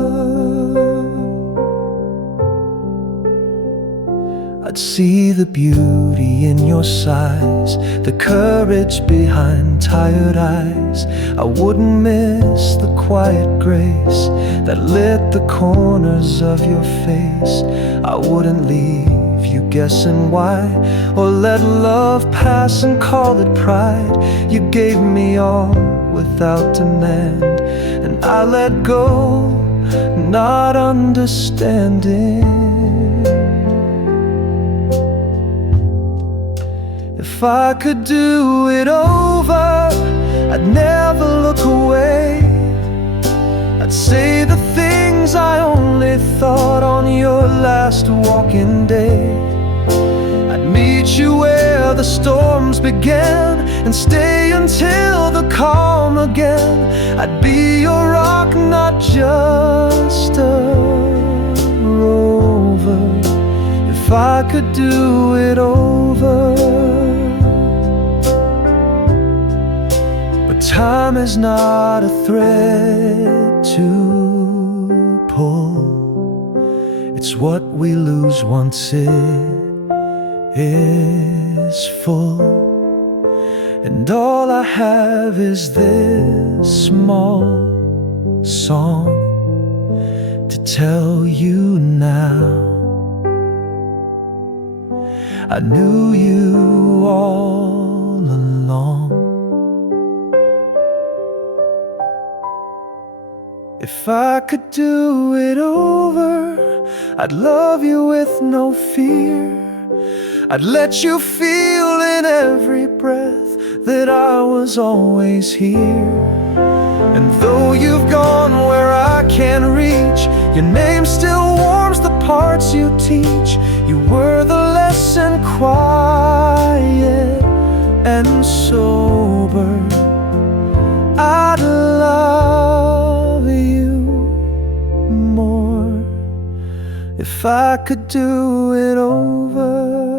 I'd see the beauty in your sighs, the courage behind tired eyes. I wouldn't miss the quiet grace that lit the corners of your face. I wouldn't leave you guessing why, or let love pass and call it pride. You gave me all without demand, and I let go, not understanding. If I could do it over, I'd never look away. I'd say the things I only thought on your last walking day. I'd meet you where the storms began and stay until the calm again. I'd be your rock, not just a rover. If I could do it over. Time is not a thread to pull, it's what we lose once it is full. And all I have is this small song to tell you now. I knew you all along. If I could do it over, I'd love you with no fear. I'd let you feel in every breath that I was always here. And though you've gone where I can't reach, your name still warms the parts you teach. You were the lesson, quiet and sober. I'd love you more if I could do it over.